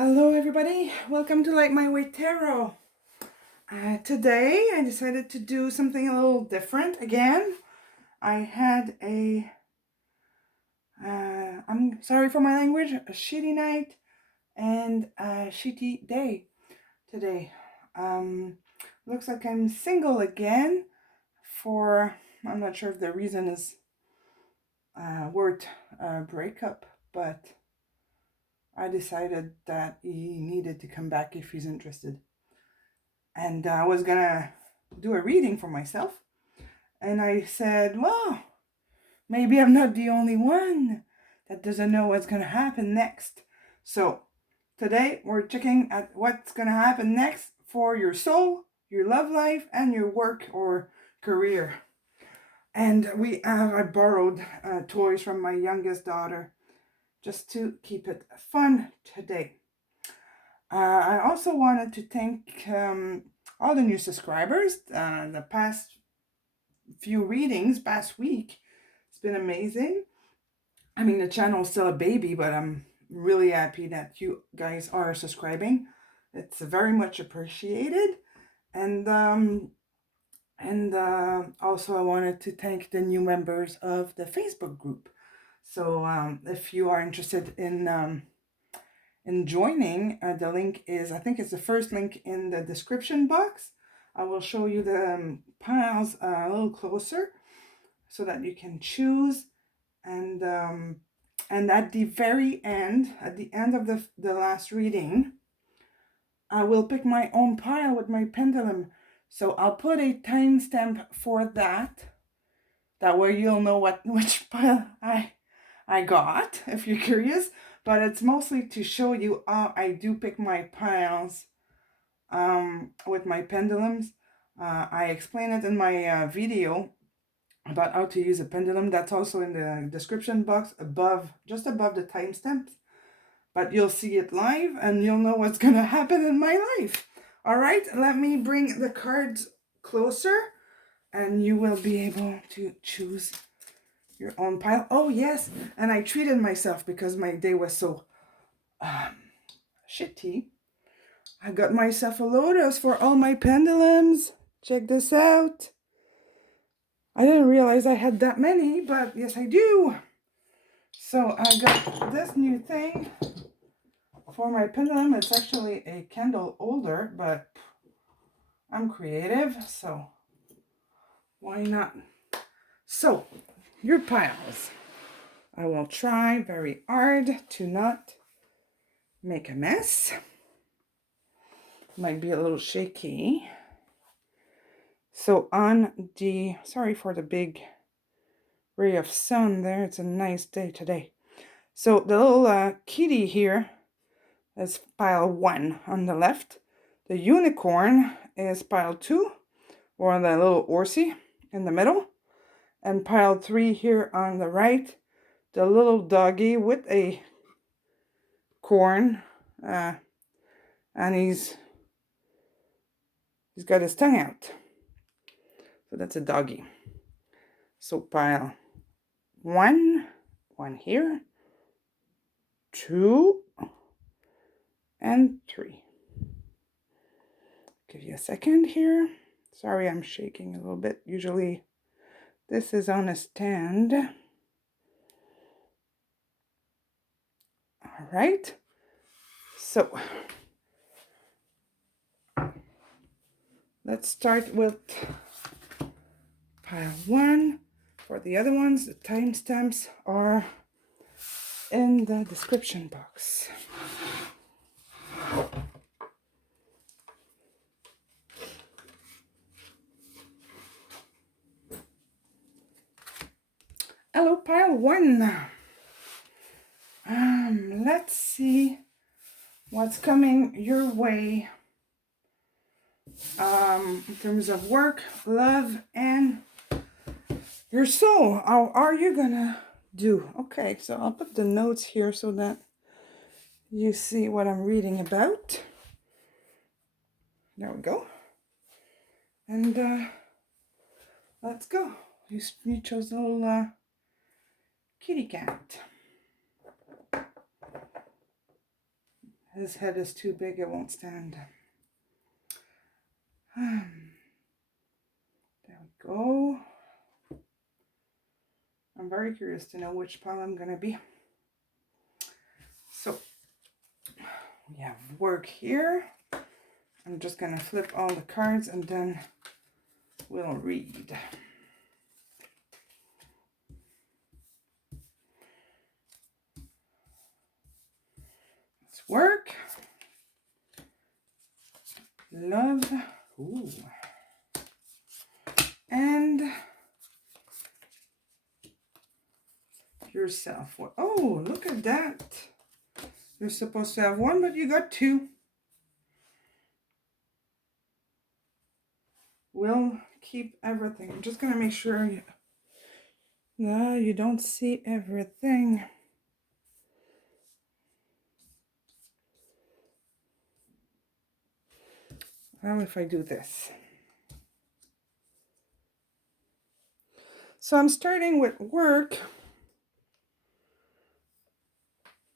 Hello everybody, welcome to Light My Way Tarot. Today I decided to do something a little different again. I had I'm sorry for my language, a shitty night and a shitty day today. Looks like I'm single again I'm not sure if the reason is worth a breakup, but I decided that he needed to come back if he's interested. And I was gonna do a reading for myself. And I said, well, maybe I'm not the only one that doesn't know what's gonna happen next. So today we're checking at what's gonna happen next for your soul, your love life, and your work or career. And I borrowed toys from my youngest daughter just to keep it fun today. I also wanted to thank all the new subscribers. The past few readings, past week, it's been amazing. I mean, the channel's still a baby, but I'm really happy that you guys are subscribing. It's very much appreciated. And also I wanted to thank the new members of the Facebook group. So if you are interested in joining, the link is, I think it's the first link in the description box. I will show you the piles a little closer so that you can choose. And at the very end, at the end of the last reading, I will pick my own pile with my pendulum. So I'll put a timestamp for that. That way you'll know which pile I got, if you're curious. But it's mostly to show you how I do pick my piles with my pendulums. I explain it in my video about how to use a pendulum. That's also in the description box above, just above the timestamps. But you'll see it live and you'll know what's gonna happen in my life. All right, let me bring the cards closer and you will be able to choose your own pile. Oh yes, and I treated myself because my day was so shitty. I got myself a lotus for all my pendulums. Check this out. I didn't realize I had that many, but yes I do. So I got this new thing for my pendulum. It's actually a candle holder, but I'm creative, so why not? So, your piles. I will try very hard to not make a mess. Might be a little shaky. So on the, sorry for the big ray of sun there. It's a nice day today. So the little kitty here is pile 1 on the left. The unicorn is pile 2, or the little horsey in the middle. And pile 3 here on the right. The little doggy with a corn. And he's got his tongue out. So that's a doggy. So pile 1 here, 2, and 3. Give you a second here. Sorry, I'm shaking a little bit. Usually this is on a stand. All right. So let's start with pile 1. For the other ones, the timestamps are in the description box. Hello, pile 1. Let's see what's coming your way in terms of work, love, and your soul. How are you gonna do? Okay, so I'll put the notes here so that you see what I'm reading about. There we go. And let's go. You chose a little kitty cat. His head is too big, it won't stand. There we go. I'm very curious to know which pile I'm going to be. So, we have work here. I'm just going to flip all the cards and then we'll read. It's work. Love. Ooh. And yourself. Oh, look at that. You're supposed to have one, but you got two. We'll keep everything. I'm just going to make sure you don't see everything. How if I do this? So I'm starting with work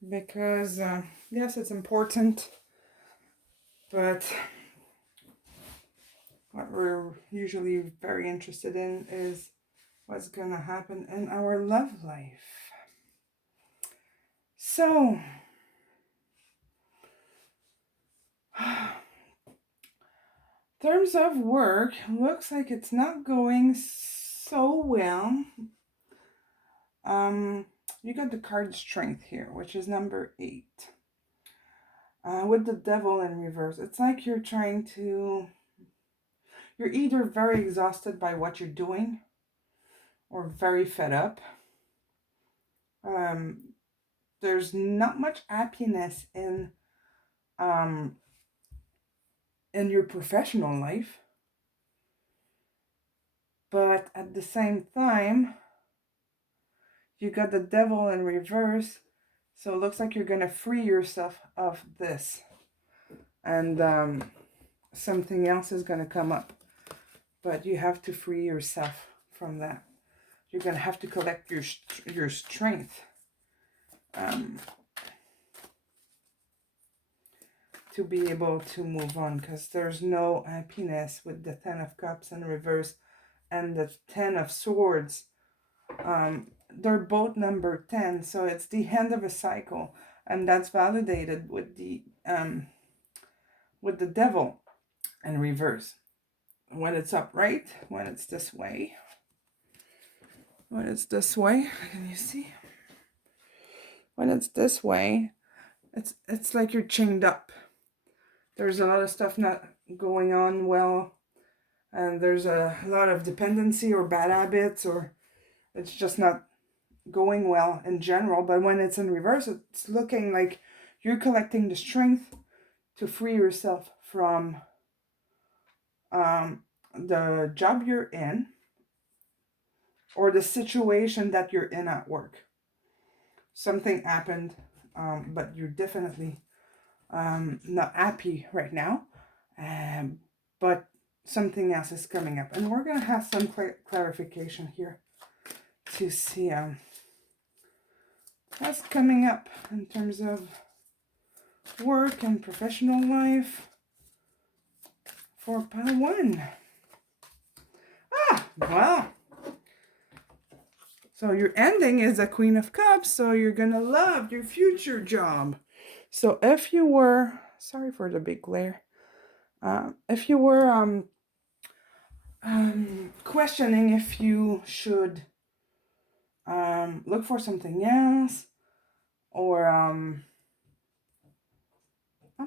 because, yes, it's important, but what we're usually very interested in is what's going to happen in our love life. So, in terms of work, looks like it's not going so well. You got the card Strength here, which is number 8. With the Devil in reverse. It's like you're either very exhausted by what you're doing or very fed up. There's not much happiness in your professional life. But at the same time, you got the Devil in reverse. So it looks like you're going to free yourself of this. And something else is going to come up. But you have to free yourself from that. You're going to have to collect your strength. To be able to move on. Because there's no happiness with the 10 of Cups in reverse. And the 10 of Swords. They're both number 10, so it's the end of a cycle, and that's validated with the Devil in reverse. When it's upright, when it's this way, can you see? When it's this way, it's like you're chained up. There's a lot of stuff not going on well, and there's a lot of dependency or bad habits, or it's just not going well in general. But when it's in reverse, it's looking like you're collecting the strength to free yourself from the job you're in or the situation that you're in at work. Something happened, but you're definitely not happy right now, but something else is coming up, and we're going to have some clarification here to see what's coming up in terms of work and professional life for pile 1. Well, so your ending is a Queen of Cups, so you're gonna love your future job. So if you were, sorry for the big glare, if you were questioning if you should look for something else, or I'm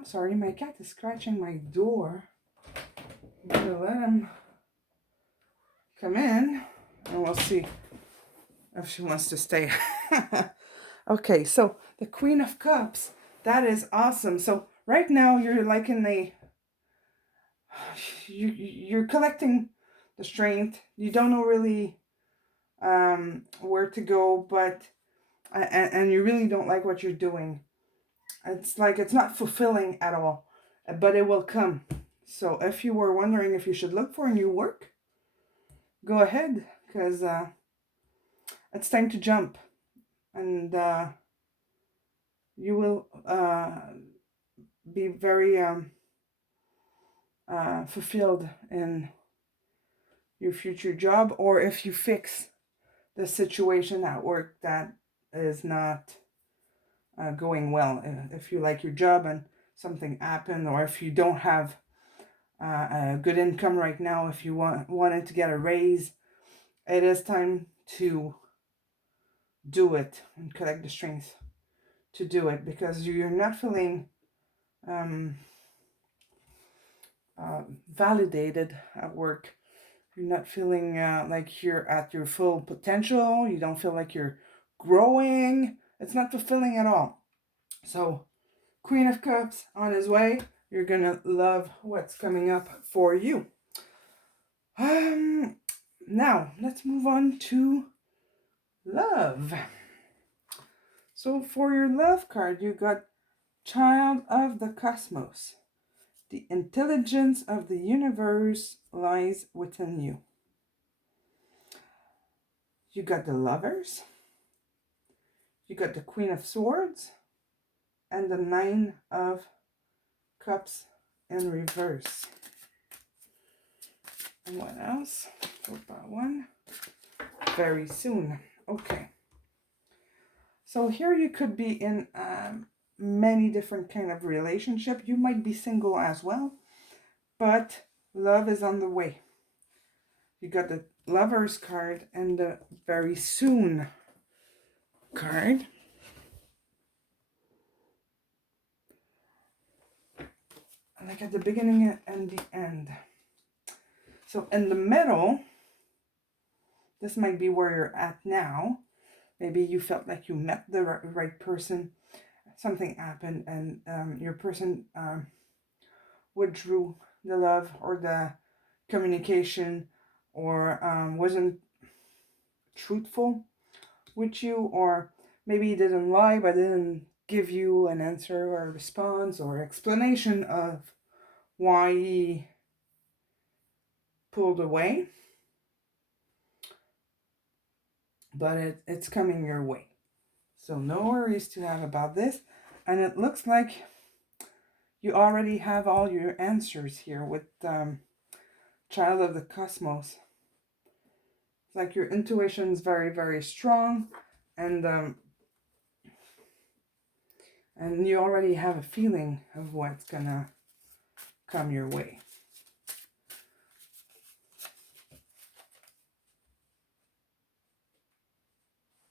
sorry, my cat is scratching my door. I'm gonna let him come in, and we'll see if she wants to stay. Okay, so the Queen of Cups, that is awesome. So right now you're like you're collecting the strength. You don't know really where to go, but and you really don't like what you're doing. It's like it's not fulfilling at all, but it will come. So if you were wondering if you should look for new work, go ahead, because it's time to jump, and you will be very fulfilled in your future job, or if you fix the situation at work that is not going well. If you like your job and something happened, or if you don't have a good income right now, if you wanted to get a raise, it is time to do it and collect the strength to do it, because you're not feeling validated at work. You're not feeling like you're at your full potential. You don't feel like you're growing. It's not fulfilling at all. So, Queen of Cups on his way. You're gonna love what's coming up for you. Now let's move on to love. So for your love card, you got Child of the Cosmos. The intelligence of the universe lies within you. You got the Lovers. You got the Queen of Swords. And the Nine of Cups in reverse. And what else? About one. Very soon. Okay. So here you could be in many different kind of relationship. You might be single as well, but love is on the way. You got the Lovers card and the very soon card. Like at the beginning and the end. So in the middle, this might be where you're at now. Maybe you felt like you met the right person. Something happened and your person withdrew the love or the communication, or wasn't truthful with you, or maybe he didn't lie but didn't give you an answer or a response or explanation of why he pulled away. But it's coming your way. So no worries to have about this. And it looks like you already have all your answers here with Child of the Cosmos. It's like your intuition is very, very strong, and you already have a feeling of what's gonna come your way.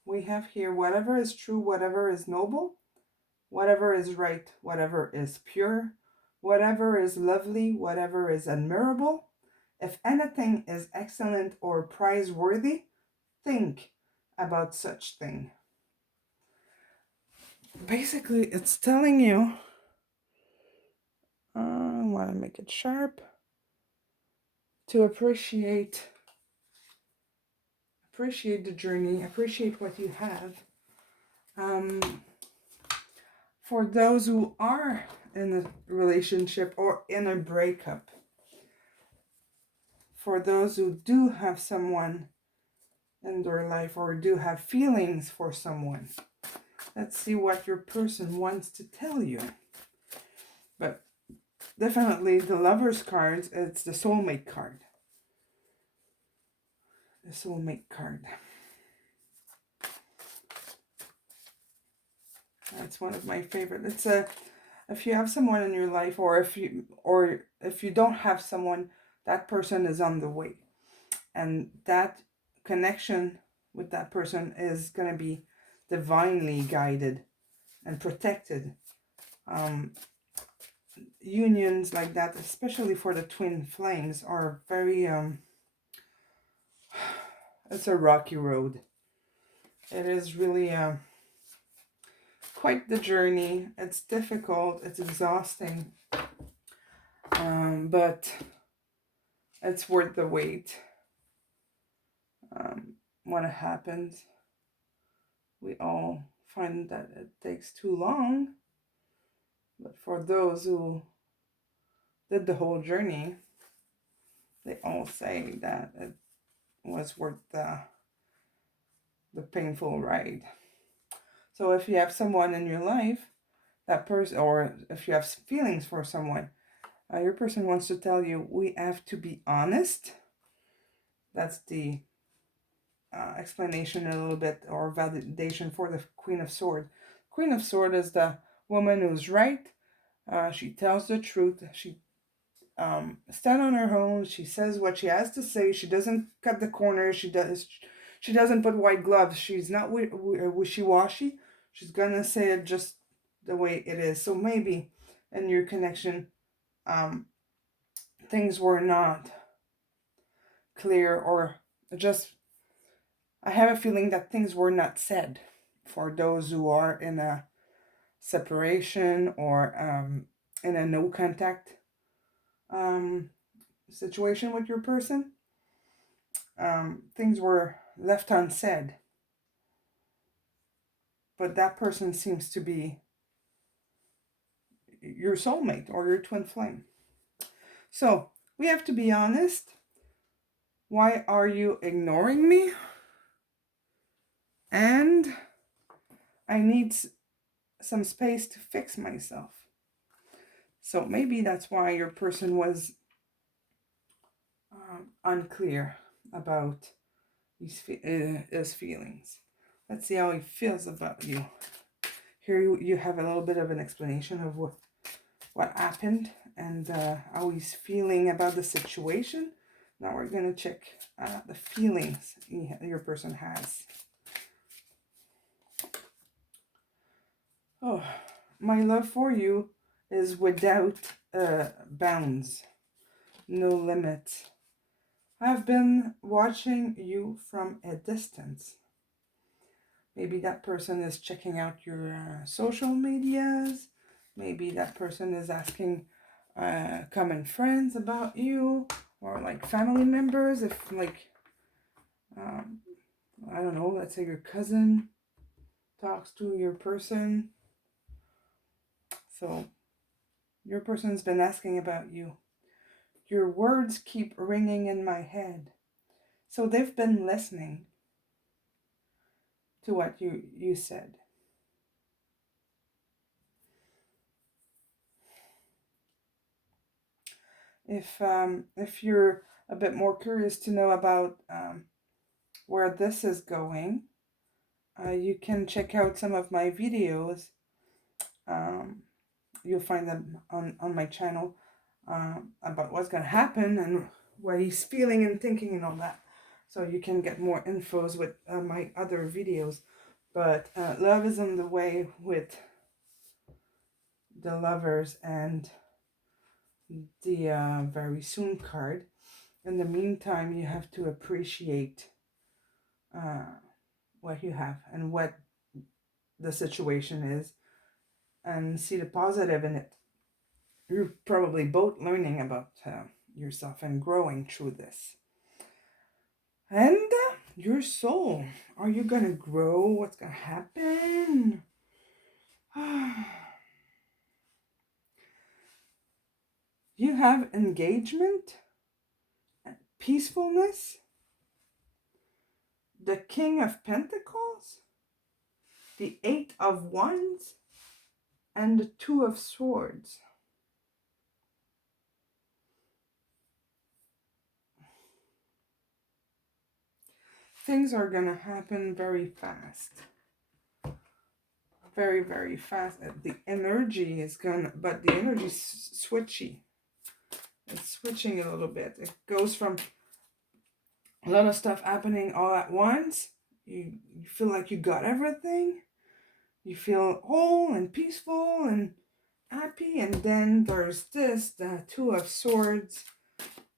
We have here whatever is true, whatever is noble, whatever is right, whatever is pure, whatever is lovely, whatever is admirable. If anything is excellent or praiseworthy, think about such thing. Basically, it's telling you, I want to make it sharp, to appreciate the journey, appreciate what you have. For those who are in a relationship or in a breakup, for those who do have someone in their life or do have feelings for someone, let's see what your person wants to tell you. But definitely the Lovers cards, it's the soulmate card. The soulmate card. That's one of my favorite. It's if you have someone in your life, or if you don't have someone, that person is on the way, and that connection with that person is going to be divinely guided and protected. Unions like that, especially for the twin flames, are very it's a rocky road. It is really quite the journey. It's difficult, it's exhausting, but it's worth the wait. When it happens, we all find that it takes too long, but for those who did the whole journey, they all say that it was worth the painful ride. So if you have someone in your life, that person, or if you have feelings for someone, your person wants to tell you, we have to be honest. That's the explanation a little bit, or validation for the Queen of Swords. Queen of Swords is the woman who's right. She tells the truth. She stands on her own. She says what she has to say. She doesn't cut the corners. She doesn't put white gloves. She's not wishy-washy. She's gonna say it just the way it is. So maybe in your connection, things were not clear, or just, I have a feeling that things were not said for those who are in a separation, or in a no contact situation with your person. Things were left unsaid, but that person seems to be your soulmate or your twin flame. So we have to be honest. Why are you ignoring me? And I need some space to fix myself. So maybe that's why your person was unclear about his feelings. Let's see how he feels about you. Here you have a little bit of an explanation of what happened, and how he's feeling about the situation. Now we're going to check the feelings your person has. Oh, my love for you is without bounds, no limits. I've been watching you from a distance. Maybe that person is checking out your social medias. Maybe that person is asking common friends about you, or like family members. If like, I don't know, let's say your cousin talks to your person. So your person's been asking about you. Your words keep ringing in my head. So they've been listening to what you said. If you're a bit more curious to know about where this is going, you can check out some of my videos. You'll find them on my channel, about what's going to happen and what he's feeling and thinking and all that. So you can get more infos with my other videos. But love is on the way with the lovers and the very soon card. In the meantime, you have to appreciate what you have and what the situation is, and see the positive in it. You're probably both learning about yourself and growing through this. And your soul, are you gonna grow? What's gonna happen? You have engagement, peacefulness, the King of Pentacles, the Eight of Wands, and the Two of Swords. Things are going to happen very fast. Very, very fast. The energy is going to, but the energy is switchy. It's switching a little bit. It goes from a lot of stuff happening all at once. You feel like you got everything. You feel whole and peaceful and happy. And then there's this, the Two of Swords.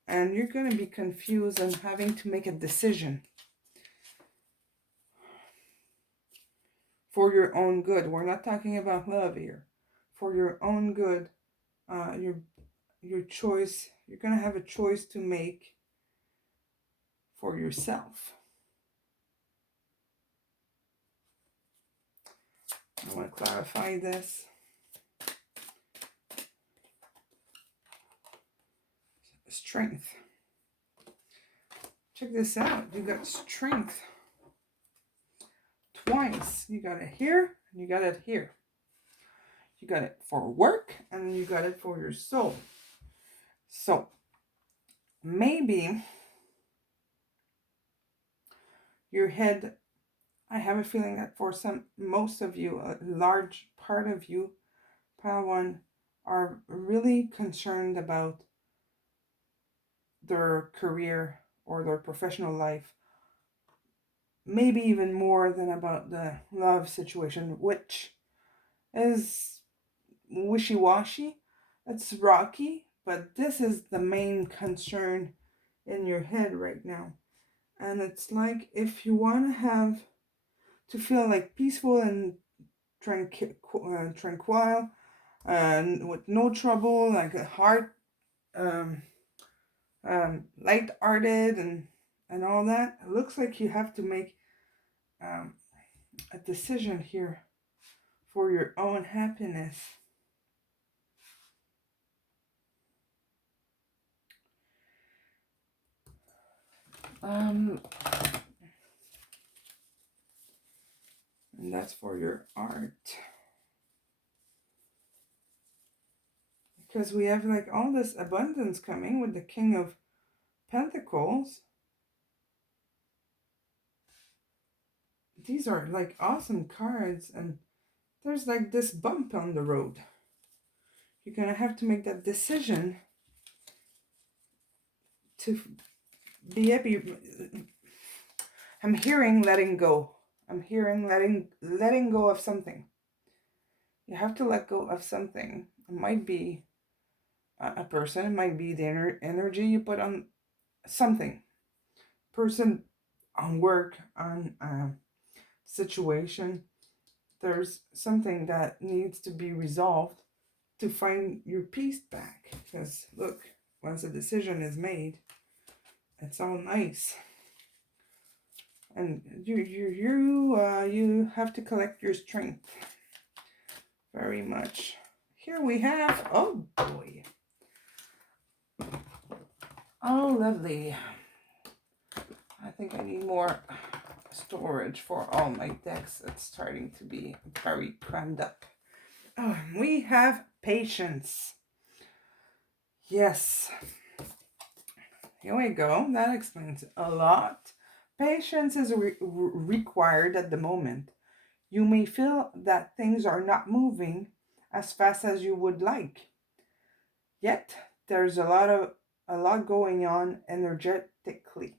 And you're going to be confused and having to make a decision. For your own good. We're not talking about love here. For your own good, your choice, you're going to have a choice to make for yourself. I want to clarify this. Strength. Check this out. You got strength. Twice. You got it here and you got it here. You got it for work, and you got it for your soul. So maybe your head, I have a feeling that for most of you, a large part of you, pile one, are really concerned about their career or their professional life, maybe even more than about the love situation, which is wishy-washy. It's rocky, but this is the main concern in your head right now. And it's like, if you want to feel like peaceful and tranquil, and with no trouble, like a heart, um, light-hearted, and all that, it looks like you have to make um, a decision here for your own happiness. And that's for your art. Because we have like all this abundance coming with the King of Pentacles. These are like awesome cards, and there's like this bump on the road. You're gonna have to make that decision to be happy. I'm hearing letting go. I'm hearing letting go of something. You have to let go of something. It might be a person. It might be the energy you put on something. Person, on work, on a situation. There's something that needs to be resolved to find your peace back. Because look, once a decision is made, it's all nice. And you have to collect your strength very much. Here we have, oh boy. Oh, lovely. I think I need more storage for all my decks. It's starting to be very crammed up. Oh, we have patience. Yes. Here we go. That explains a lot. Patience is required at the moment. You may feel that things are not moving as fast as you would like. Yet, there's a lot going on energetically.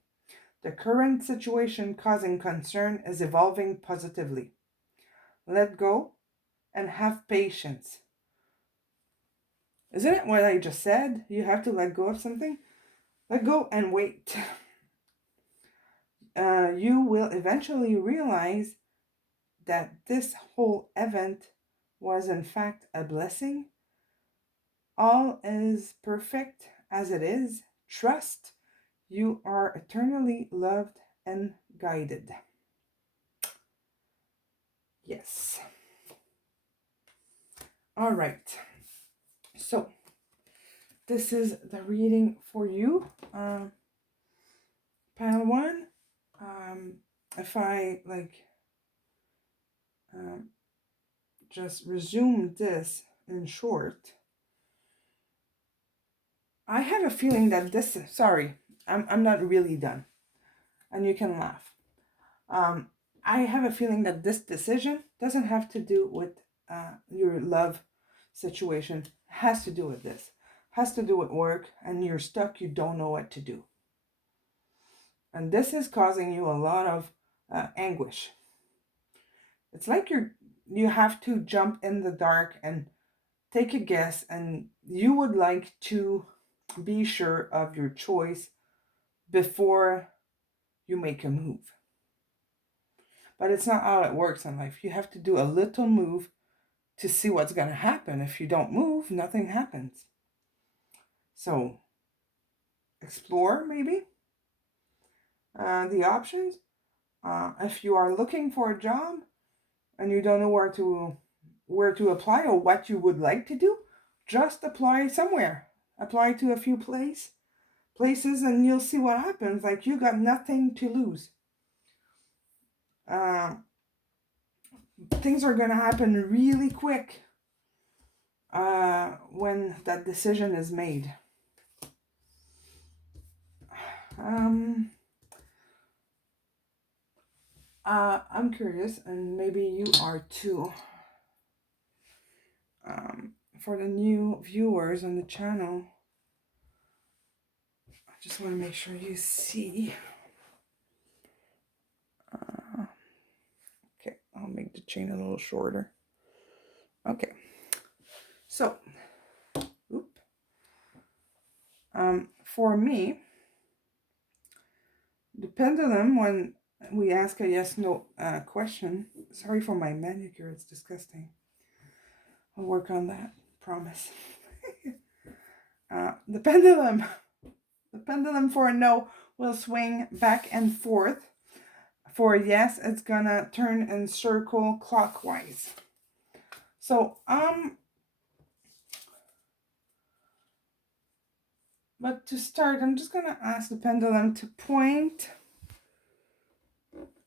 The current situation causing concern is evolving positively. Let go and have patience. Isn't it what I just said? You have to let go of something. Let go and wait. You will eventually realize that this whole event was in fact a blessing. All is perfect as it is. Trust. You are eternally loved and guided. Yes. All right. So, this is the reading for you. Pile one. If I just resume this in short, I have a feeling that this. Sorry, I'm not really done, and you can laugh. I have a feeling that this decision doesn't have to do with your love situation. It has to do with this. It has to do with work, and you're stuck. You don't know what to do, and this is causing you a lot of anguish. It's like you have to jump in the dark and take a guess, and you would like to be sure of your choice before you make a move. But it's not how it works in life. You have to do a little move to see what's going to happen. If you don't move, nothing happens. So, explore maybe the options. If you are looking for a job and you don't know where to apply or what you would like to do, just apply somewhere. Apply to a few places and you'll see what happens. Like, you got nothing to lose. Things are going to happen really quick. when that decision is made. I'm curious, and maybe you are too. For the new viewers on the channel, I just want to make sure you see. Okay, I'll make the chain a little shorter. Okay, so, for me, the pendulum, when we ask a yes/no question, sorry for my manicure, it's disgusting. I'll work on that, promise. The pendulum for a no will swing back and forth. For a yes, it's gonna turn and circle clockwise. So, but to start, I'm just gonna ask the pendulum to point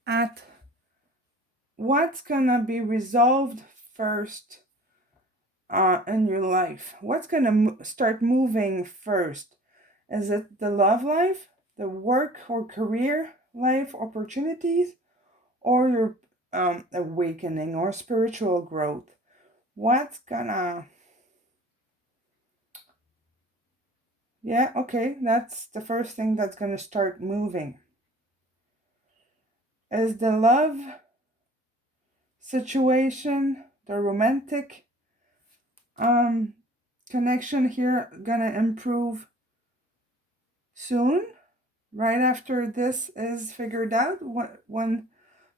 at what's gonna be resolved first in your life. What's gonna start moving first? Is it the love life, the work or career life opportunities, or your awakening or spiritual growth? What's gonna... Yeah, okay, that's the first thing that's gonna start moving. Is the love situation, the romantic connection here gonna improve soon, right after this is figured out? When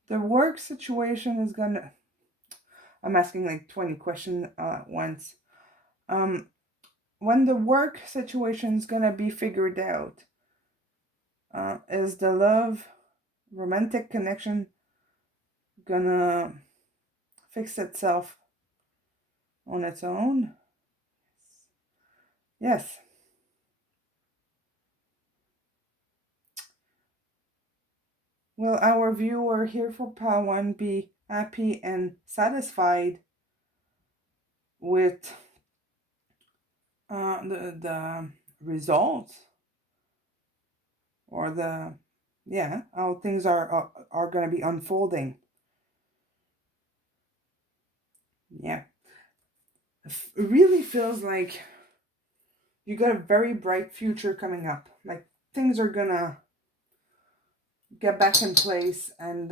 the work situation is gonna... I'm asking like 20 questions at once. When the work situation is gonna be figured out, is the love romantic connection gonna fix itself on its own? Yes. Will our viewer here for Pile 1 be happy and satisfied with the results, or the, yeah, how things are going to be unfolding? Yeah, it really feels like you got a very bright future coming up. Like things are gonna get back in place, and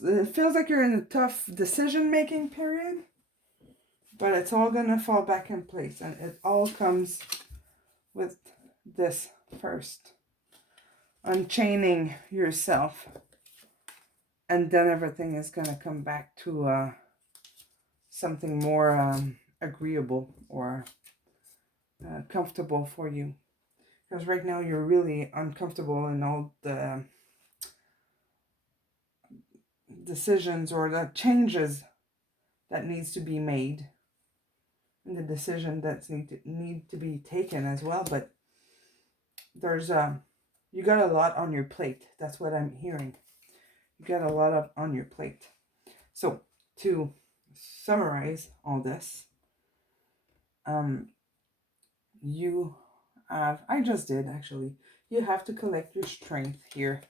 it feels like you're in a tough decision making period, but it's all gonna fall back in place, and it all comes with this first. Unchaining yourself, and then everything is gonna come back to something more agreeable or comfortable for you. Because right now you're really uncomfortable in all the decisions or the changes that needs to be made, and the decision that need to be taken as well. But there's you got a lot on your plate. That's what I'm hearing. You got a lot on your plate. So to summarize all this, you have, I just did actually, you have to collect your strength here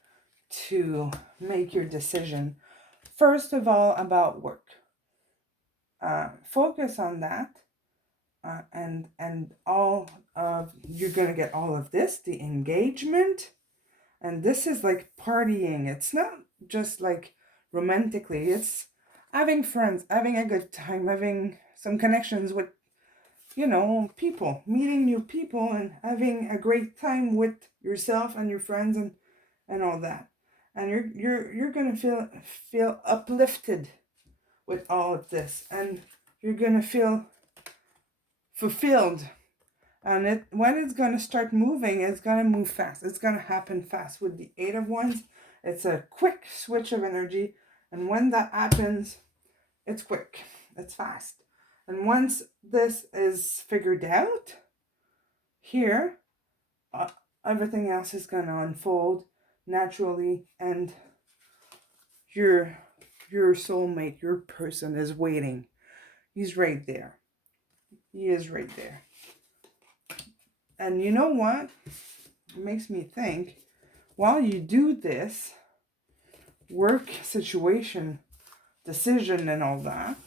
to make your decision. First of all, about work. Focus on that, and all of, you're gonna get all of this, the engagement, and this is like partying. It's not just like romantically, it's having friends, having a good time, having some connections with, people, meeting new people, and having a great time with yourself and your friends, and all that. And you're gonna feel uplifted with all of this, and you're gonna feel fulfilled. And when it's gonna start moving, it's gonna move fast. It's gonna happen fast. With the 8 of Wands, it's a quick switch of energy, and when that happens, it's quick, it's fast. And once this is figured out, here, everything else is going to unfold naturally, and your soulmate, your person is waiting. He's right there. He is right there. And you know what? It makes me think, while you do this work situation, decision and all that,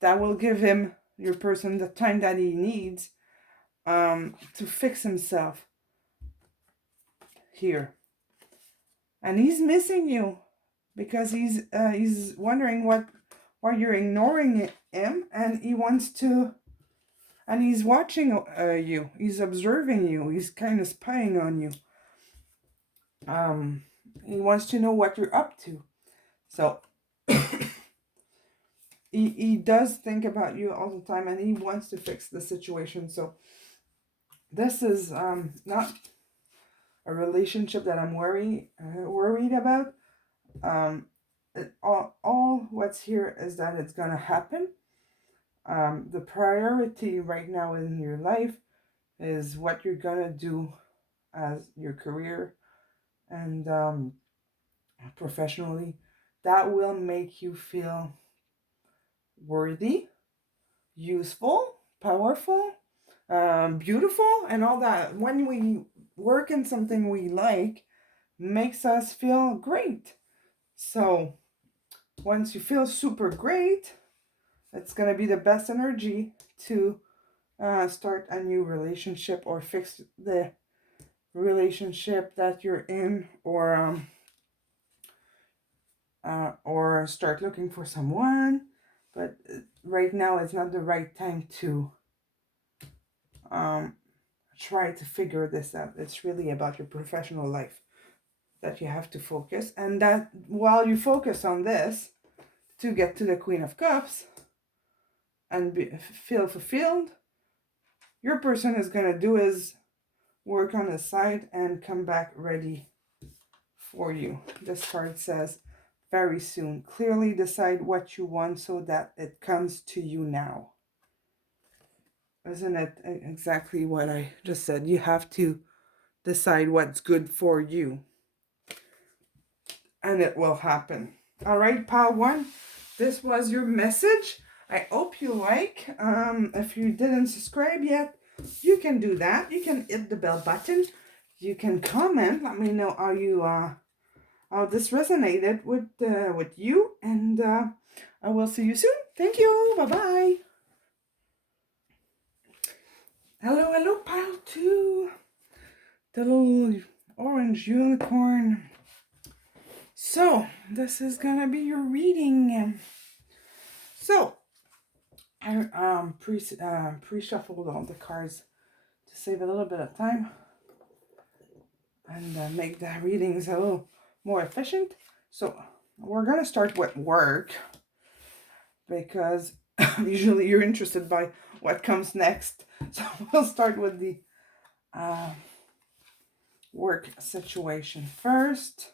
that will give him, your person, the time that he needs to fix himself here. And he's missing you because he's wondering why you're ignoring him, and he wants to, and he's watching you. He's observing you. He's kind of spying on you. He wants to know what you're up to. So he does think about you all the time, and he wants to fix the situation. So this is not a relationship that I'm worried about. All what's here is that it's gonna happen. The priority right now in your life is what you're gonna do as your career and professionally. That will make you feel worthy, useful, powerful, beautiful, and all that. When we work in something we like, makes us feel great. So once you feel super great, it's going to be the best energy to start a new relationship or fix the relationship that you're in, or start looking for someone. But right now it's not the right time to try to figure this out. It's really about your professional life that you have to focus, and that while you focus on this to get to the Queen of Cups and feel fulfilled, your person is going to do his work on the side and come back ready for you. This card says, very soon. Clearly decide what you want so that it comes to you now. Isn't it exactly what I just said? You have to decide what's good for you, and it will happen. All right, pile one, this was your message. I hope you like. If you didn't subscribe yet, you can do that. You can hit the bell button. You can comment. Let me know how this resonated with you, and I will see you soon. Thank you. Bye bye. Hello, pile two. The little orange unicorn. So this is gonna be your reading. So I pre-shuffled all the cards to save a little bit of time and make the readings a little more efficient. So we're gonna start with work, because usually you're interested by what comes next. So we'll start with the work situation first.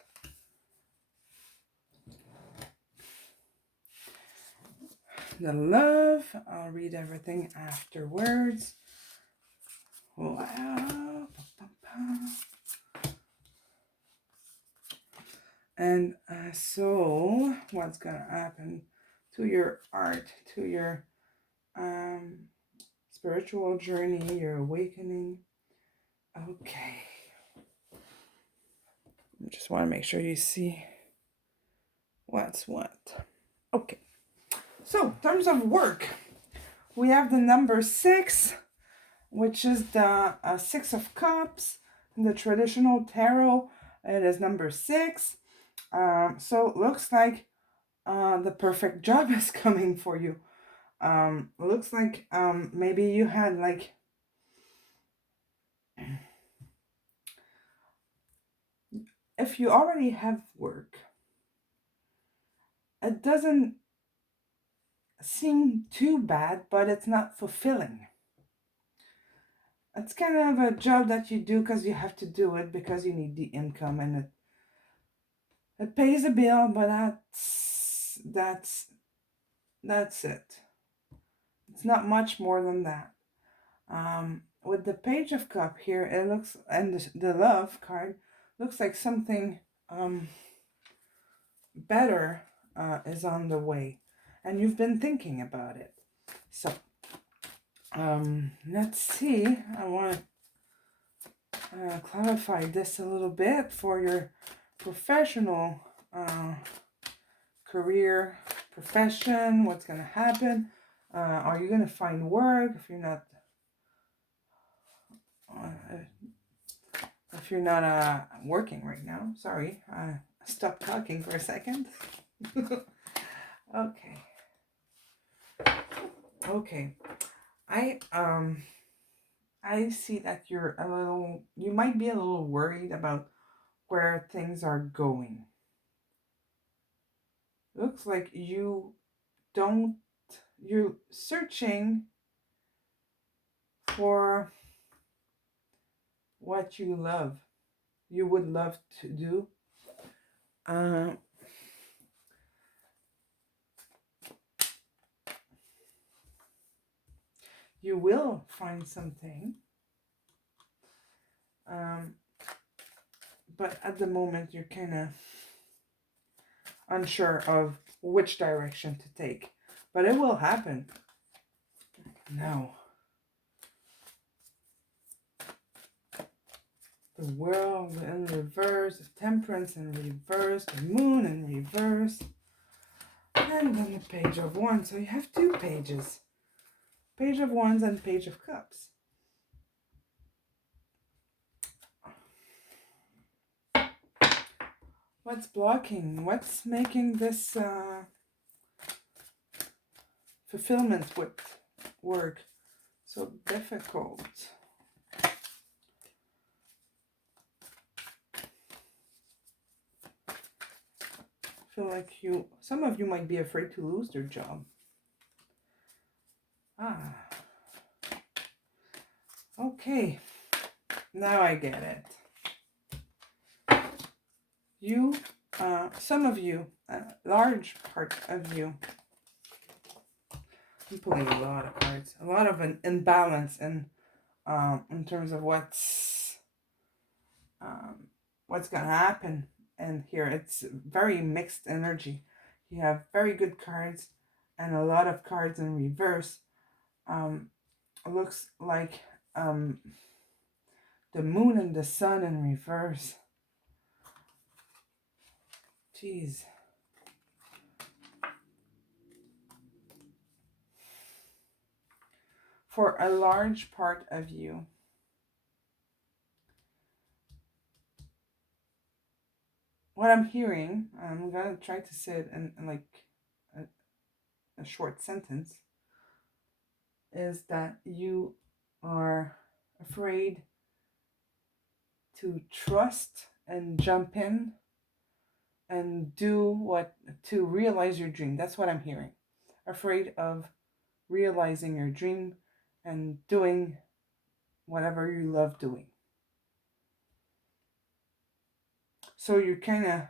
The love, I'll read everything afterwards. Wow. And so what's gonna happen to your art, to your spiritual journey, your awakening? Okay. I just want to make sure you see what's what. Okay. So, in terms of work, we have the number 6, which is the 6 of Cups. In the traditional tarot, it is number 6. So it looks like the perfect job is coming for you. Looks like maybe you had like if you already have work, it doesn't seem too bad, but it's not fulfilling. It's kind of a job that you do because you have to do it because you need the income, and it pays a bill, but that's it. It's not much more than that. With the Page of Cup here, it looks, and the Love card looks like something better is on the way. and you've been thinking about it. So, let's see. I want to clarify this a little bit for your professional career, profession. What's going to happen? Are you going to find work if you're not? If you're not working right now, sorry, stop talking for a second. Okay. I see that you might be a little worried about where things are going. Looks like you're searching for what you would love to do. You will find something. But at the moment, you're kind of unsure of which direction to take. But it will happen. Now, the world in reverse, the temperance in reverse, the moon in reverse, and then the page of wands. So you have 2 pages. Page of wands and page of cups. What's blocking? What's making this fulfillment with work so difficult? I feel like some of you might be afraid to lose their job. Okay, now I get it. Some of you, a large part of you, I'm pulling a lot of cards, a lot of an imbalance in terms of what's gonna happen. And here it's very mixed energy. You have very good cards and a lot of cards in reverse. It looks like the moon and the sun in reverse. Jeez. For a large part of you, what I'm hearing, I'm going to try to say it in like a short sentence, is that you are afraid to trust and jump in and to realize your dream. That's what I'm hearing. Afraid of realizing your dream and doing whatever you love doing. So you're kind of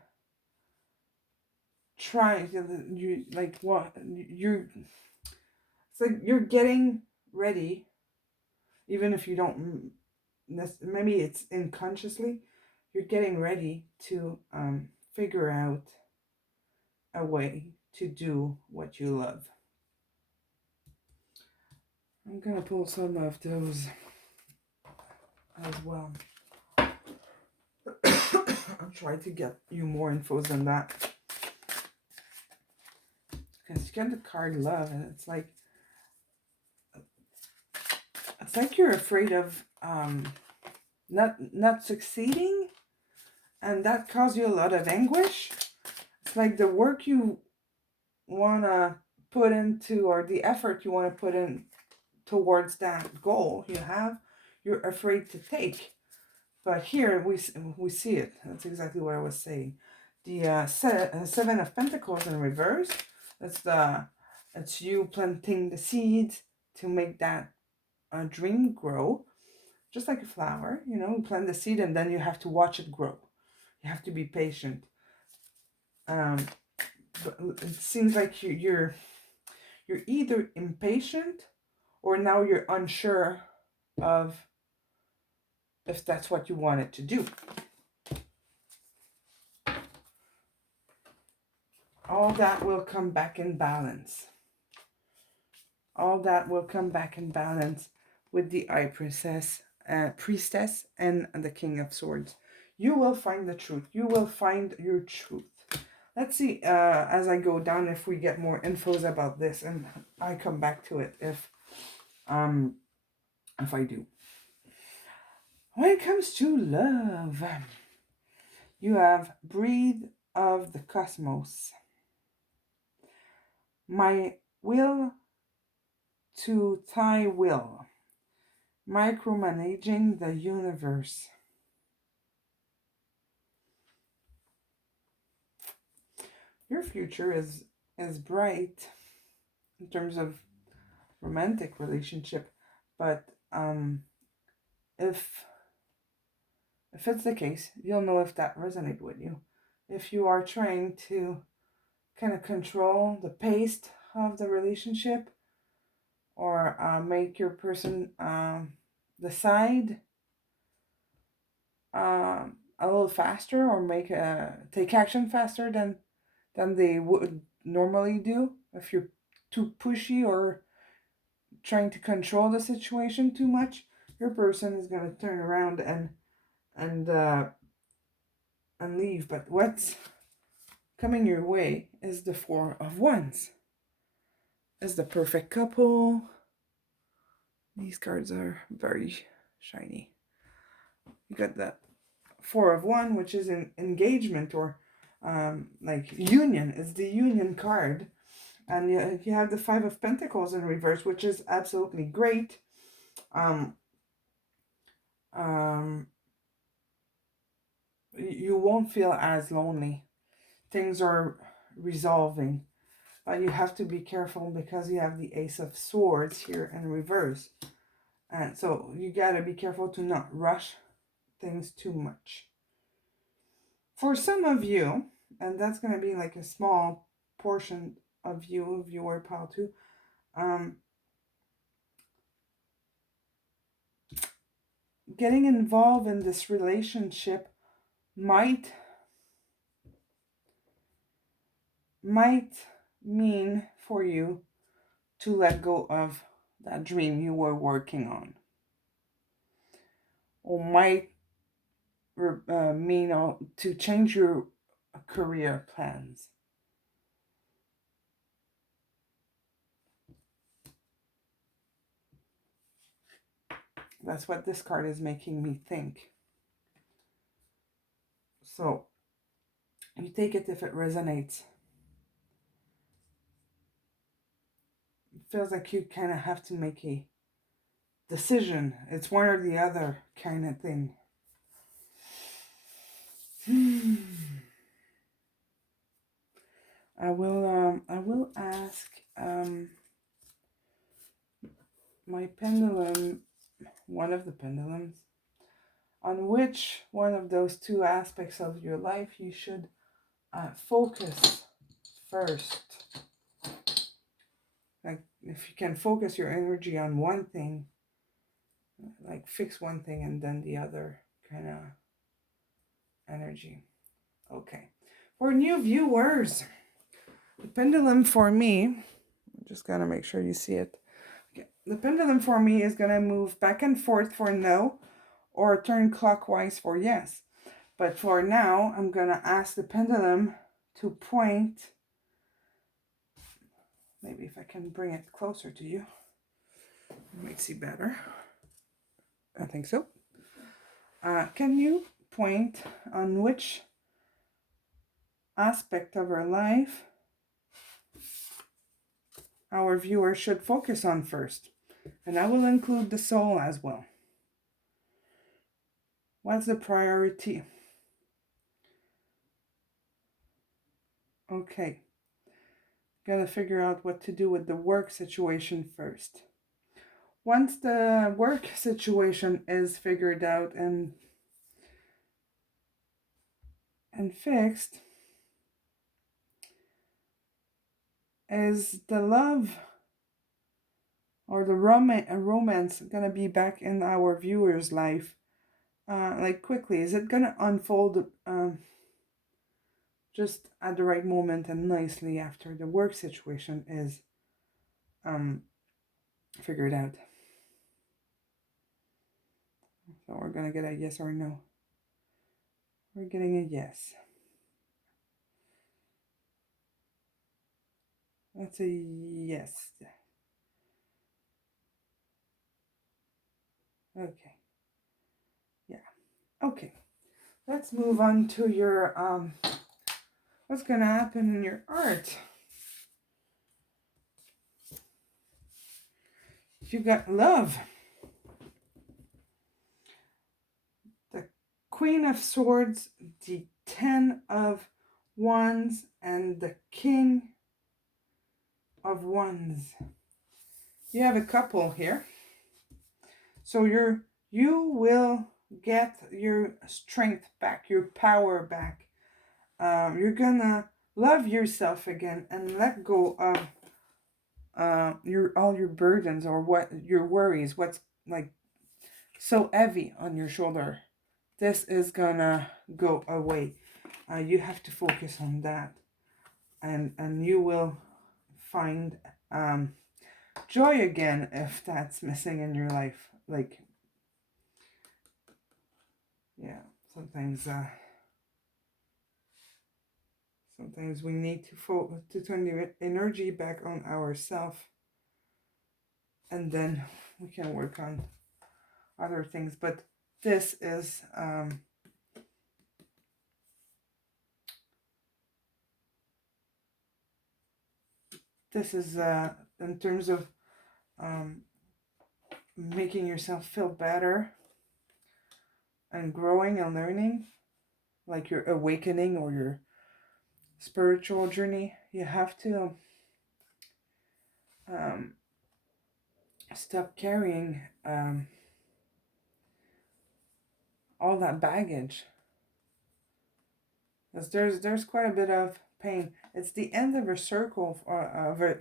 trying, it's like you're getting ready, even if you don't, maybe it's unconsciously, you're getting ready to figure out a way to do what you love. I'm gonna pull some of those as well. I'll try to get you more info than that. Because you get the card love, and it's like you're afraid of not succeeding, and that causes you a lot of anguish. It's like the work you want to put into, or the effort you want to put in towards that goal you're afraid to take. But here we see it. That's exactly what I was saying. The Seven of Pentacles in reverse. It's you planting the seeds to make that dream grow, just like a flower. You plant the seed and then you have to watch it grow. You have to be patient. But it seems like you're either impatient or now you're unsure of if that's what you wanted to do. all that will come back in balance. All that will come back in balance with the priestess and the King of Swords. You will find the truth. You will find your truth. Let's see as I go down if we get more infos about this, and I come back to it if I do. When it comes to love, you have Breathe of the Cosmos. My will to thy will. Micromanaging the universe. Your future is bright in terms of romantic relationship, but if it's the case, you'll know if that resonates with you. If you are trying to kind of control the pace of the relationship, or make your person decide a little faster, or take action faster than they would normally do, if you're too pushy or trying to control the situation too much, your person is going to turn around and leave. But what's coming your way is the Four of Wands. Is the perfect couple. These cards are very shiny. You got that Four of Wands, which is an engagement, or like union. It's the union card. And you have the Five of Pentacles in reverse, which is absolutely great. You won't feel as lonely. Things are resolving. But you have to be careful because you have the Ace of Swords here in reverse. And so you got to be careful to not rush things too much. For some of you, and that's going to be like a small portion of you, viewer pile 2, getting involved in this relationship might mean for you to let go of that dream you were working on, or might mean to change your career plans. That's what this card is making me think. So you take it if it resonates. It feels like you kind of have to make a decision. It's one or the other kind of thing. I will ask my pendulum, one of the pendulums, on which one of those two aspects of your life you should focus first. Like, if you can focus your energy on one thing, like fix one thing and then the other kind of energy. Okay. For new viewers, the pendulum for me, I'm just going to make sure you see it. Okay. The pendulum for me is going to move back and forth for no, or turn clockwise for yes. But for now, I'm going to ask the pendulum to point. Maybe if I can bring it closer to you, you might see better. I think so. Can you point on which aspect of our life our viewer should focus on first? And I will include the soul as well. What's the priority? Okay. Gotta figure out what to do with the work situation first. Once the work situation is figured out and fixed, is the love or the romance gonna be back in our viewer's life like quickly? Is it gonna unfold just at the right moment and nicely after the work situation is figured out. So we're gonna get a yes or no. We're getting a yes. That's a yes. Okay. Yeah. Okay. Let's move on to your what's gonna happen in your art. You got love. The Queen of Swords, the Ten of Wands, and the King of Wands. You have a couple here. So you will get your strength back, your power back. You're gonna love yourself again and let go of all your burdens or what your worries, what's like so heavy on your shoulder. This is gonna go away. You have to focus on that, and you will find joy again if that's missing in your life. Like, yeah, sometimes sometimes we need to turn the energy back on ourselves, and then we can work on other things. But this is in terms of making yourself feel better and growing and learning, like your awakening or your spiritual journey. You have to stop carrying all that baggage, because there's quite a bit of pain. It's the end of a circle,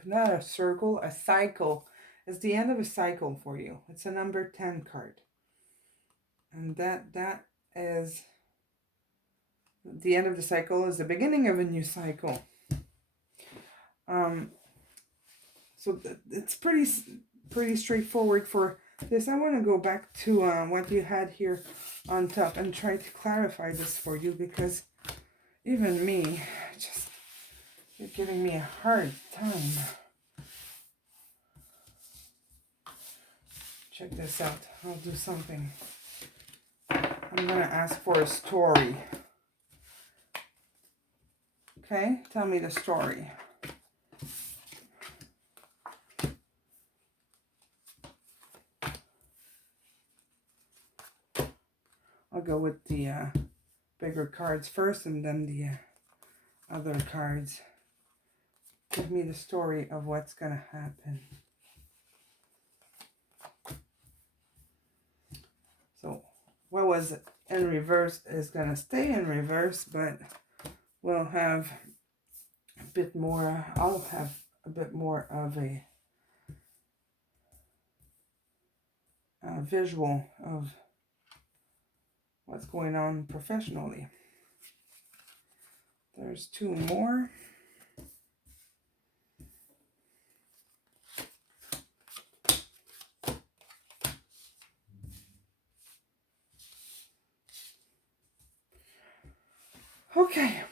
not a circle, a cycle. It's the end of a cycle for you. It's a number 10 card, and that is the end of the cycle is the beginning of a new cycle. So it's pretty straightforward for this. I want to go back to what you had here on top and try to clarify this for you, because even me, just you're giving me a hard time. Check this out. I'll do something. I'm going to ask for a story. Okay? Tell me the story. I'll go with the bigger cards first and then the other cards. Give me the story of what's going to happen. So what was in reverse is going to stay in reverse, but we'll have a bit more, I'll have a bit more of a visual of what's going on professionally. There's two more. Okay.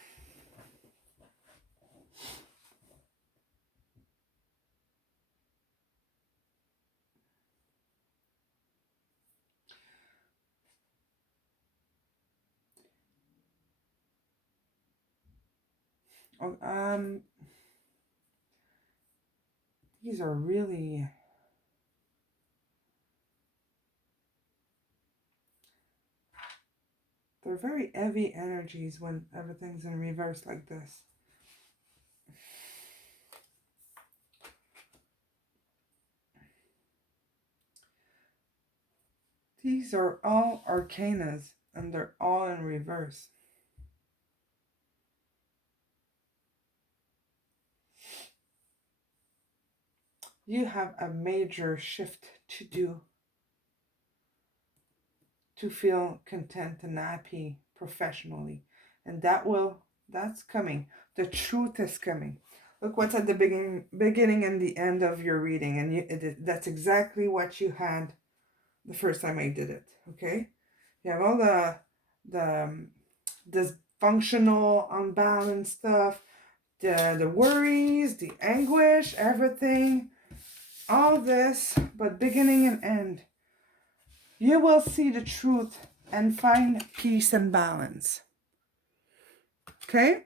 These are really they're very heavy energies when everything's in reverse like this. These are all arcanas and they're all in reverse. You have a major shift to do to feel content and happy professionally, and that will That's coming. The truth is coming. Look what's at the beginning and the end of your reading, and that's exactly what you had the first time I did it. Okay, you have all the dysfunctional, unbalanced stuff, the worries, the anguish, everything, all this, but beginning and end. You will see the truth and find peace and balance. Okay?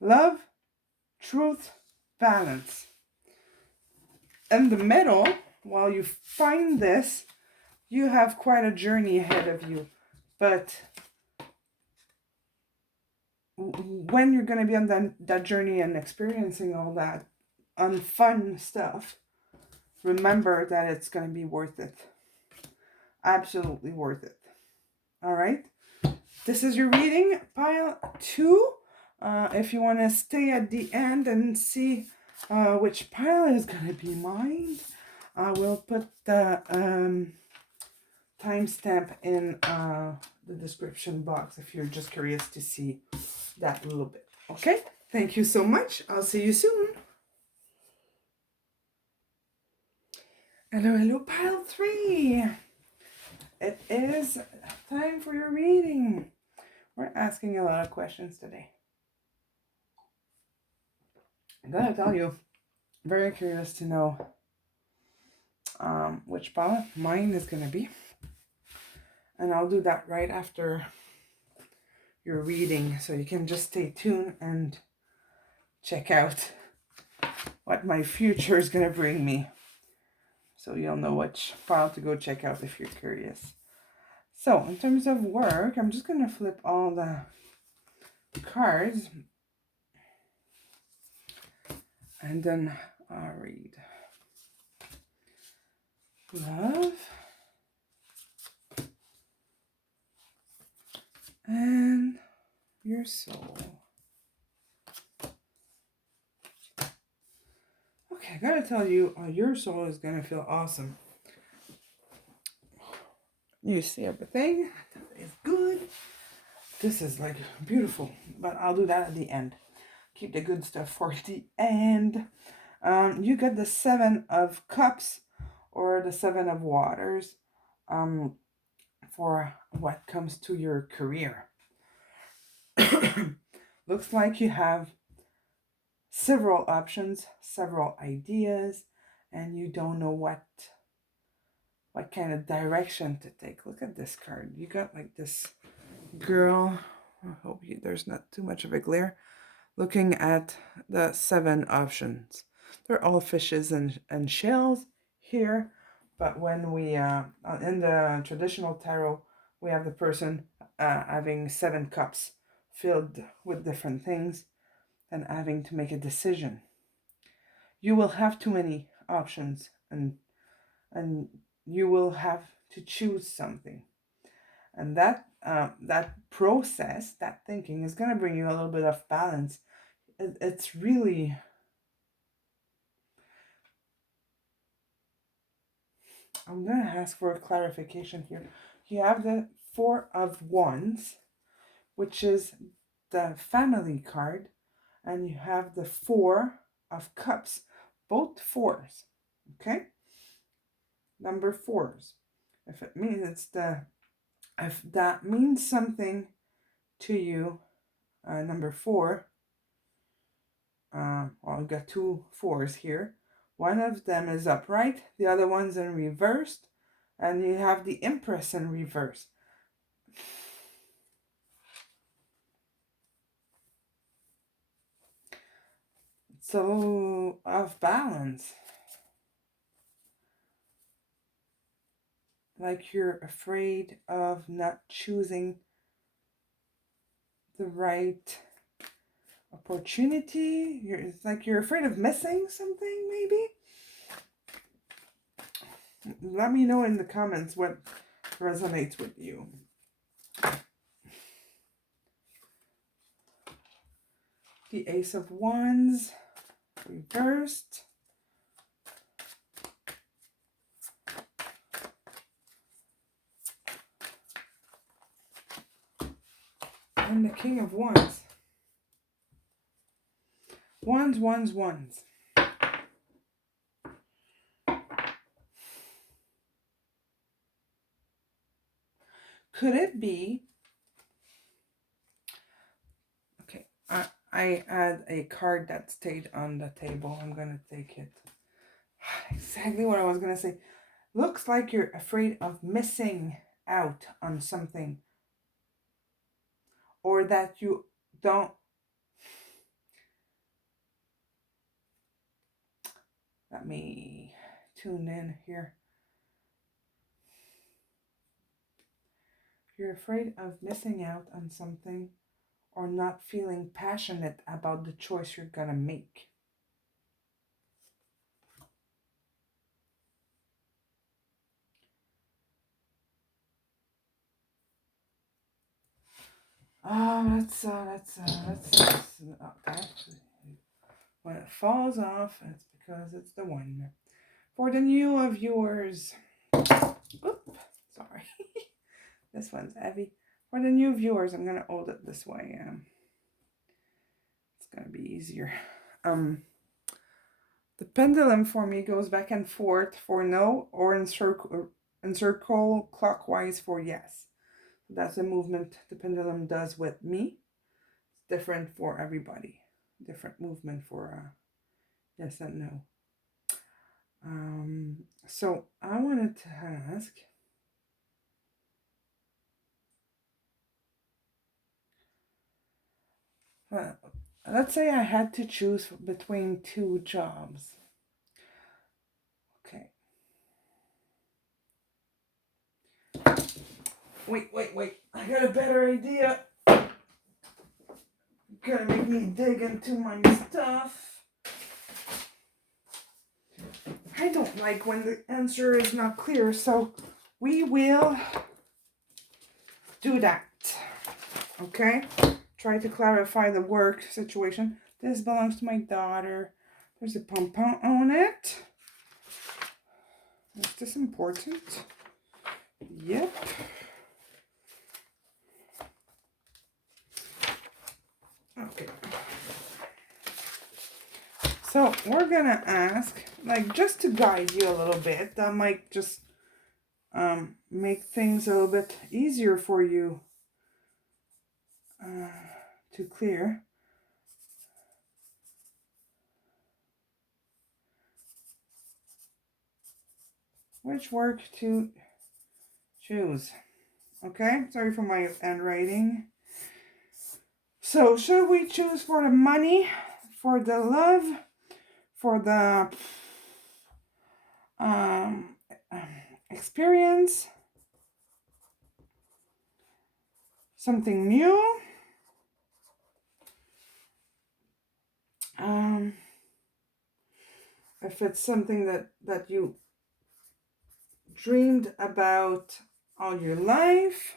Love, truth, balance. In the middle, while you find this, you have quite a journey ahead of you. But when you're going to be on that journey and experiencing all that unfun stuff, remember that it's going to be worth it. Absolutely worth it. All right? This is your reading, pile 2. If you want to stay at the end and see which pile is going to be mine, I will put the timestamp in the description box if you're just curious to see that a little bit. Okay? Thank you so much. I'll see you soon. Hello, pile 3. It is time for your reading. We're asking a lot of questions today. I'm gonna tell you, very curious to know which pile mine is gonna be, and I'll do that right after your reading, so you can just stay tuned and check out what my future is gonna bring me, so you'll know which pile to go check out if you're curious. So in terms of work, I'm just gonna flip all the cards and then I'll read. Love and your soul. Okay, I gotta tell you, your soul is gonna feel awesome. You see everything is good. This is like beautiful, but I'll do that at the end. Keep the good stuff for the end. You got the 7 of Cups or the 7 of Waters for what comes to your career. Looks like you have several options, several ideas, and you don't know what kind of direction to take. Look at this card. You got like this girl. I hope there's not too much of a glare. Looking at the 7 options. They're all fishes and shells here, but when we in the traditional tarot, we have the person having 7 cups filled with different things and having to make a decision. You will have too many options, and you will have to choose something, and that process, that thinking, is going to bring you a little bit of balance. It's really, I'm going to ask for a clarification here. You have the 4 of Wands, which is the family card, and you have the 4 of Cups, both 4s, okay? Number 4s. If it means if that means something to you, number 4, well, I've got 2 4s here. One of them is upright, the other one's in reversed, and you have the Empress in reverse. So, off balance. Like you're afraid of not choosing the right opportunity. It's like you're afraid of missing something, maybe? Let me know in the comments what resonates with you. The Ace of Wands, reversed. And the King of Wands. Wands, wands, wands. Could it be? Okay, I had a card that stayed on the table. I'm going to take it. Exactly what I was going to say. Looks like you're afraid of missing out on something. Or that you don't. Let me tune in here. You're afraid of missing out on something or not feeling passionate about the choice you're going to make. Okay. When it falls off, it's because it's the one. For the new viewers. Oop, sorry. This one's heavy. For the new viewers, I'm going to hold it this way. It's going to be easier. The pendulum for me goes back and forth for no, or in circle clockwise for yes. That's the movement the pendulum does with me. It's different for everybody. Different movement for yes and no. So I wanted to ask, let's say I had to choose between two jobs. Okay. Wait. I got a better idea. Gonna make me dig into my stuff. I don't like when the answer is not clear, so we will do that. Okay? Try to clarify the work situation. This belongs to my daughter. There's a pom-pom on it. Is this important? Yep. Okay. So we're gonna ask, like, just to guide you a little bit. That might just make things a little bit easier for you to clear. Which work to choose? Okay, sorry for my handwriting. So, should we choose for the money, for the love, for the experience, something new? If it's something that you dreamed about all your life,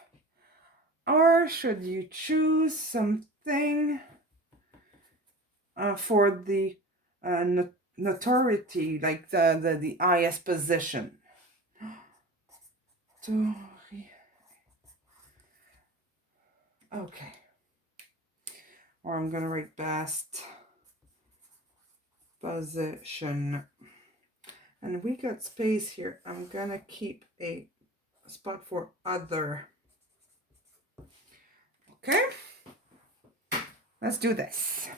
or should you choose something for the notoriety, like the highest position? Okay. Or I'm gonna write best position. And we got space here. I'm gonna keep a spot for other. Okay, let's do this.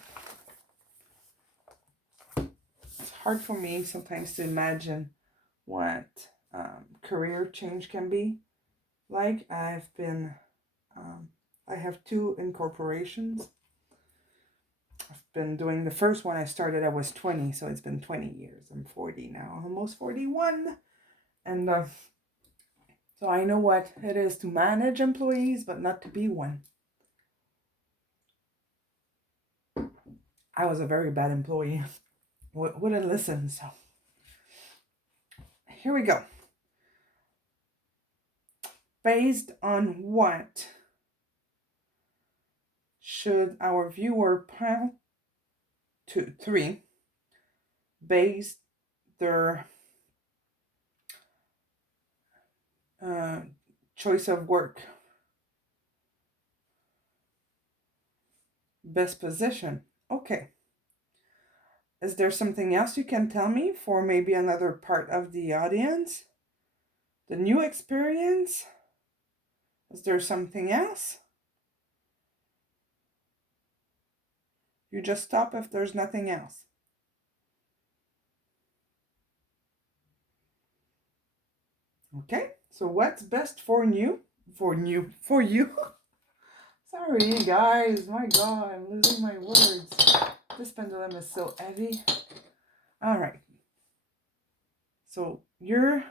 It's hard for me sometimes to imagine what career change can be like. I have 2 incorporations. I've been doing the first one I started, I was 20, so it's been 20 years. I'm 40 now, almost 41. And so I know what it is to manage employees, but not to be one. I was a very bad employee. Wouldn't listen, so. Here we go. Based on what should our viewer pile 3 base their choice of work? best position. Okay. Is there something else you can tell me for maybe another part of the audience? The new experience? Is there something else? You just stop if there's nothing else. Okay, so what's best for you? For you. Sorry, guys. My God, I'm losing my words. This pendulum is so heavy. All right. So your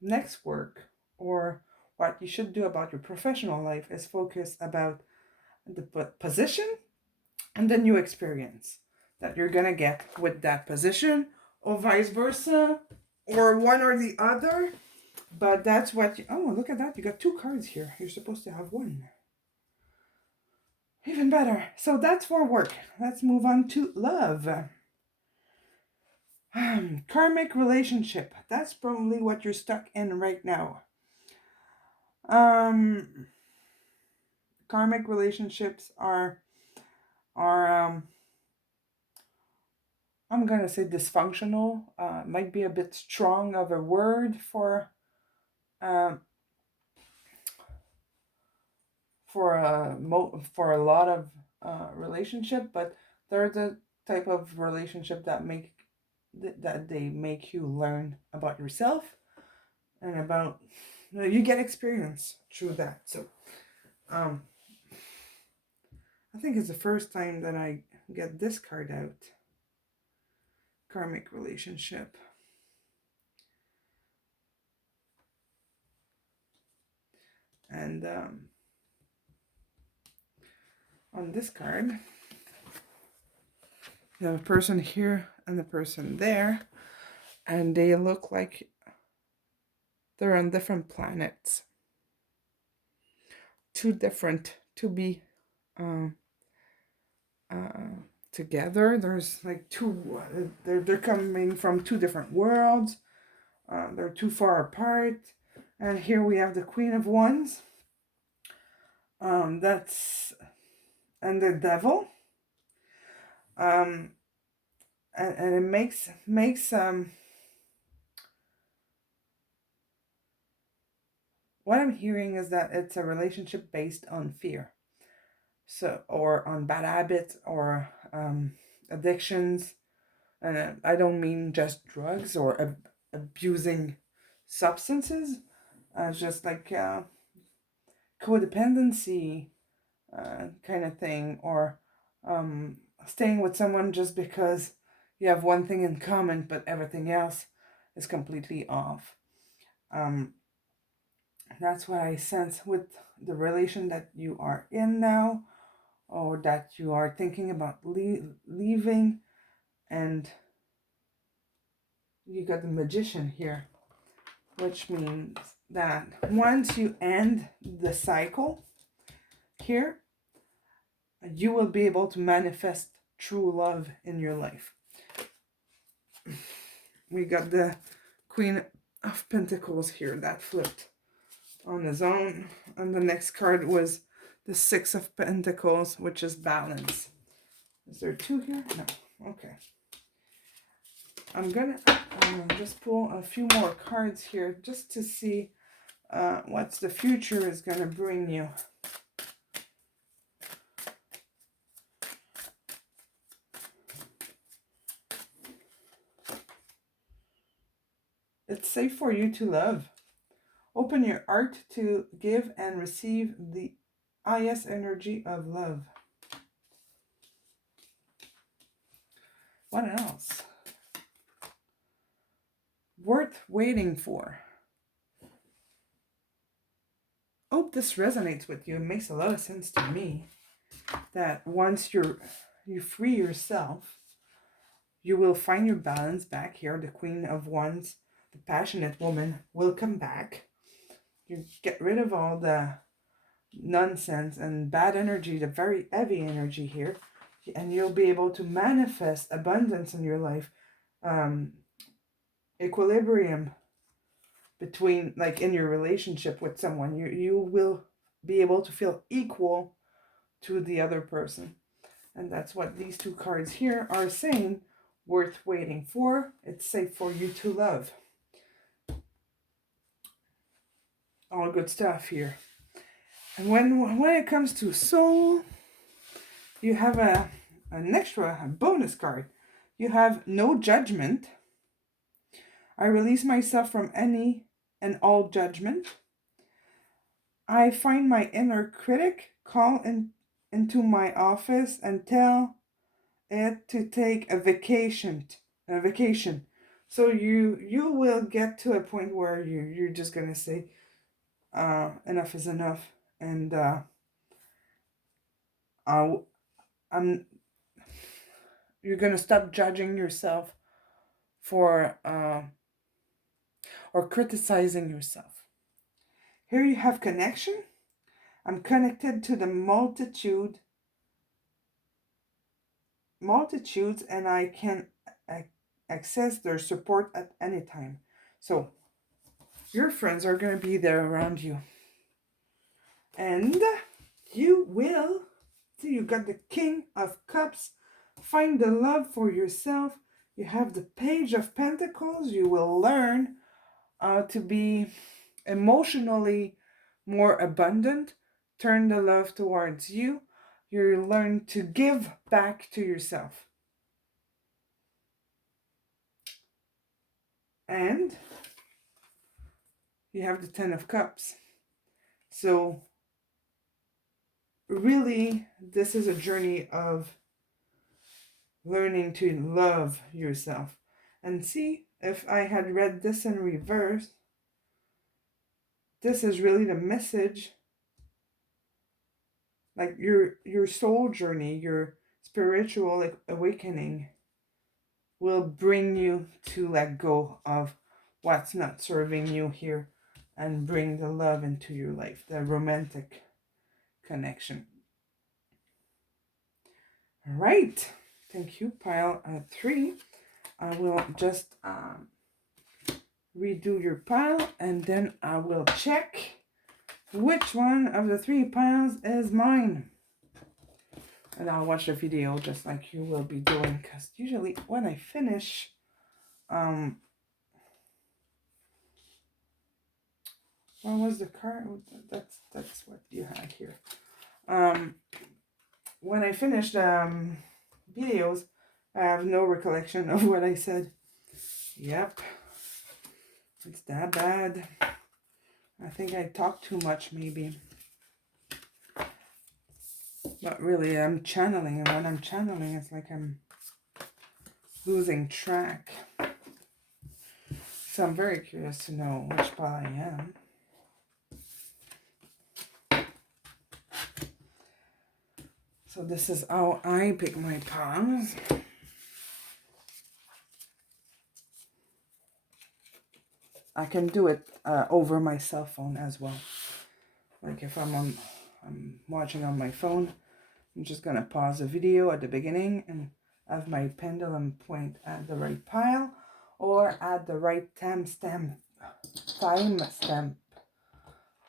next work, or what you should do about your professional life, is focus about the position and the new experience that you're gonna get with that position, or vice versa, or one or the other. But that's what you, oh, look at that. You got 2 cards here. You're supposed to have 1. Even better. So that's for work. Let's move on to love. Karmic relationship. That's probably what you're stuck in right now. Karmic relationships are I'm gonna say dysfunctional. Might be a bit strong of a word for um for a lot of relationship, but they're the type of relationship that they make you learn about yourself and about you get experience through that. So I think it's the first time that I get this card out. Karmic relationship. And on this card, you have a person here and a person there, and they look like they're on different planets. Too different to be together. There's like two. They're coming from 2 different worlds. They're too far apart. And here we have the Queen of Wands. That's and the Devil. And it makes what I'm hearing is that it's a relationship based on fear. So, or on bad habits or addictions. And I don't mean just drugs or abusing substances. Just like codependency kind of thing, or staying with someone just because you have one thing in common, but everything else is completely off. That's what I sense with the relation that you are in now, or that you are thinking about leaving. And you got the Magician here, which means that once you end the cycle here, you will be able to manifest true love in your life. We got the Queen of Pentacles here that flipped on his own, and the next card was the Six of Pentacles, which is balance. Is there 2 here? No. Okay. I'm gonna just pull a few more cards here just to see what the future is gonna bring you. It's safe for you to love. Open your heart to give and receive the highest energy of love. What else? Worth waiting for. Hope this resonates with you. It makes a lot of sense to me that once you free yourself, you will find your balance back here. The Queen of Wands, the passionate woman, will come back. You get rid of all the nonsense and bad energy, the very heavy energy here, and you'll be able to manifest abundance in your life, equilibrium between, like in your relationship with someone. You will be able to feel equal to the other person. And that's what these two cards here are saying. Worth waiting for. It's safe for you to love. All good stuff here. And when it comes to soul, you have an extra, a bonus card. You have no judgment. I release myself from any and all judgment. I find my inner critic, call into my office and tell it to take a vacation. So you will get to a point where you're just gonna say, enough is enough, and I'm you're gonna stop judging yourself for or criticizing yourself. Here you have connection. I'm connected to the multitudes, and I can access their support at any time. So your friends are going to be there around you. And you will see, you got the King of Cups. Find the love for yourself. You have the Page of Pentacles. You will learn to be emotionally more abundant. Turn the love towards you. You learn to give back to yourself. And you have the Ten of Cups. So really, this is a journey of learning to love yourself. And see, if I had read this in reverse, this is really the message, like your soul journey, your spiritual awakening will bring you to let go of what's not serving you here and bring the love into your life, the romantic connection. All right. Thank you, pile 3. I will just redo your pile, and then I will check which one of the 3 piles is mine. And I'll watch the video just like you will be doing, because usually when I finish, what was the card? That's what you had here. When I finish the videos, I have no recollection of what I said. Yep. It's that bad. I think I talk too much, maybe. But really, I'm channeling, and when I'm channeling, it's like I'm losing track. So I'm very curious to know which pile I am. So this is how I pick my piles. I can do it over my cell phone as well. Like if I'm watching on my phone, I'm just gonna pause the video at the beginning and have my pendulum point at the right pile or at the right time stamp.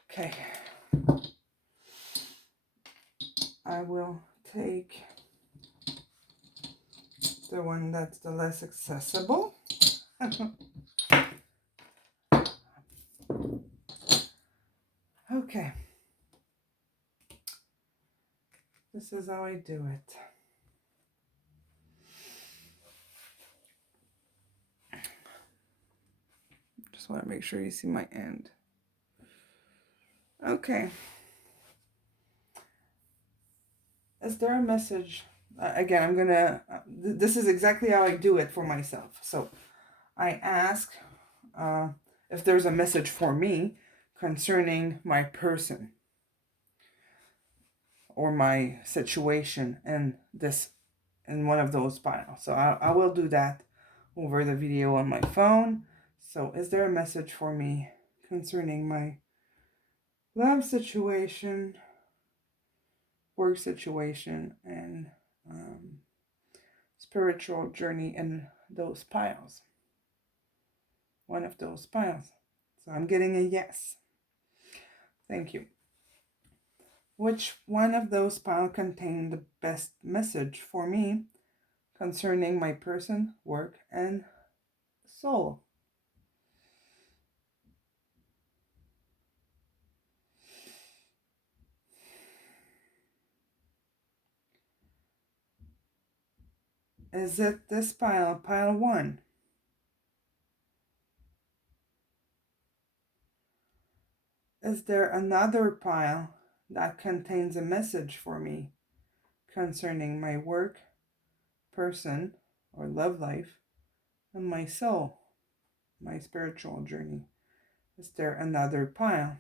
Okay. I will take the one that's the less accessible. Okay. This is how I do it. Just want to make sure you see my end. Okay. Is there a message? Again, I'm going to... this is exactly how I do it for myself. So I ask if there's a message for me concerning my person or my situation in one of those piles. So I will do that over the video on my phone. So is there a message for me concerning my love situation, work situation, and spiritual journey in those piles? One of those piles. So I'm getting a yes. Thank you. Which one of those piles contain the best message for me concerning my person, work, and soul? Is it this pile, pile 1? Is there another pile that contains a message for me concerning my work, person, or love life, and my soul, my spiritual journey? Is there another pile?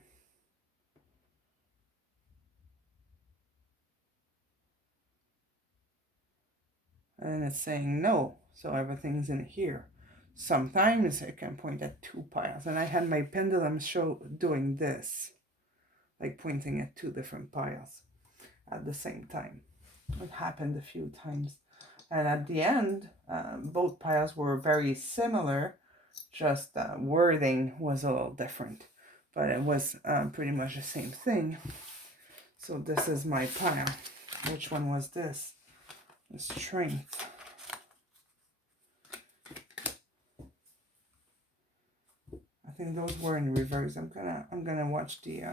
And it's saying no, so everything's in here. Sometimes it can point at 2 piles, and I had my pendulum show doing this, like pointing at 2 different piles at the same time. It happened a few times. And at the end, both piles were very similar, just wording was a little different, but it was pretty much the same thing. So this is my pile. Which one was this? The Strength. I think those were in reverse. I'm gonna watch the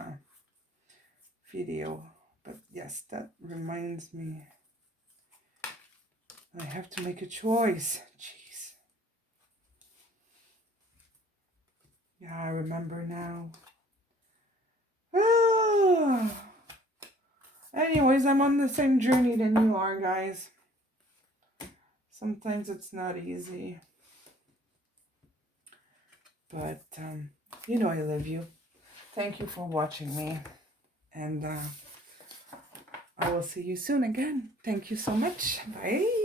video. But yes, that reminds me. I have to make a choice. Jeez. Yeah, I remember now. Ah. Anyways, I'm on the same journey than you are, guys. Sometimes it's not easy. But, you know I love you. Thank you for watching me. And I will see you soon again. Thank you so much. Bye.